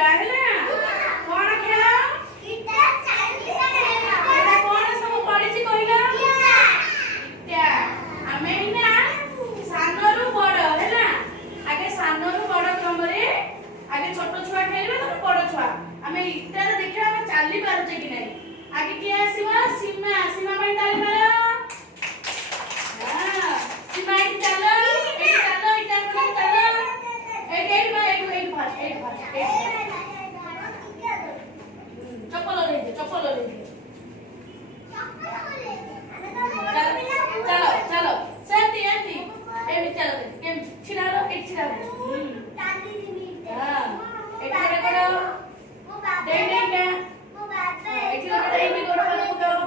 खेलिबा हैला कोन खेल इटा कोन सब पड़ी छी कहिला इटा हमें ना सानरू बड़ हैला आगे सानरू बड़ क्रम रे आगे छोट छुआ खेलिबा त बड़ छुआ हमें इटा रे देखिबा हमें चाली पारुचे कि नहीं आगे के आसीबा सीमा सीमा भाई ताली मारो हां सीमा इटा चलो इटा चलो चप्पल ले चलो चलो सेंटी एंटी ए भी चलो केम छिड़ालो एक छिड़ालो हां एक करे करो दे दे के एक करे भी करो करो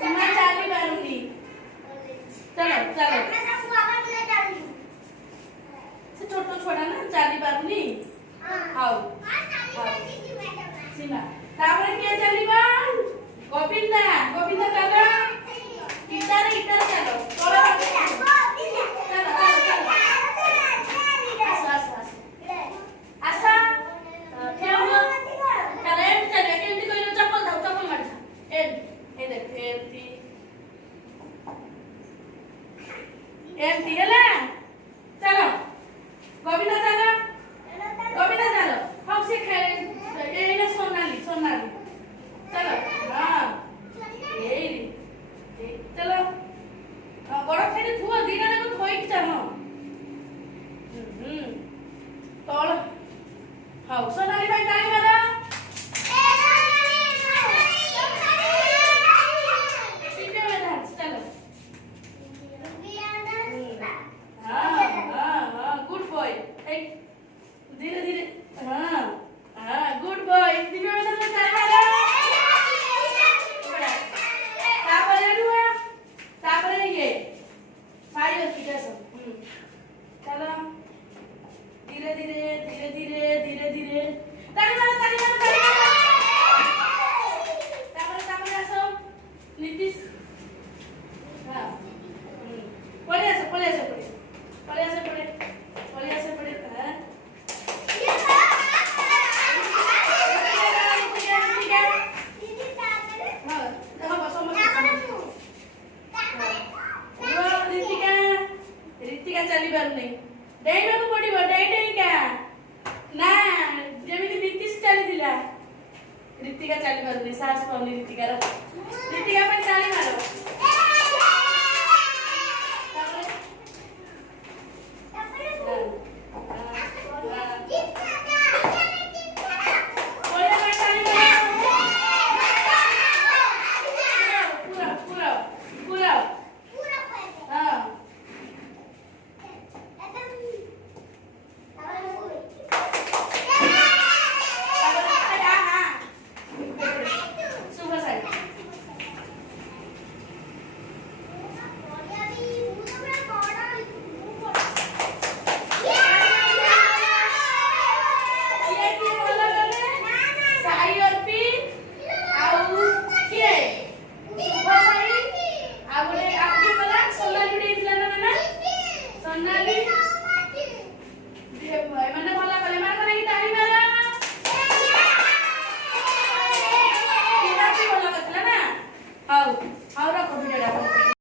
सीमा चाली बारूंगी चलो चलो से छोटो छोटा ना चाली बारूनी आओ सीमा तापर के चलीबा गोविंदा गोविंदा चलो इटारे चलो चलो आसा खेलो करेंट चले केंती कोइलो चप्पल दाओ चप्पल मार ए देख एंती हला चलो गोविंदा चलो हम से खेले एने सोनाली चलो हां ए चलो बड़ खेले थुआ दीना को थोई चलो तोल हां सोनाली भाई ताली मारो धीरे धीरे हाँ हाँ गुड बॉय दिव्या में चल मारो तापर ये साई होती कैसे चलो धीरे धीरे धीरे धीरे धीरे धीरे ताली मारो तापर ऐसा नीतीश हाँ पढ़े चली पार नहीं डेइबा को पड़िबो डेइ का ना जेमिति नीतीश चली दिला रीतिका चली पार नहीं साहस पाउनी रीतिका पे ताली मारो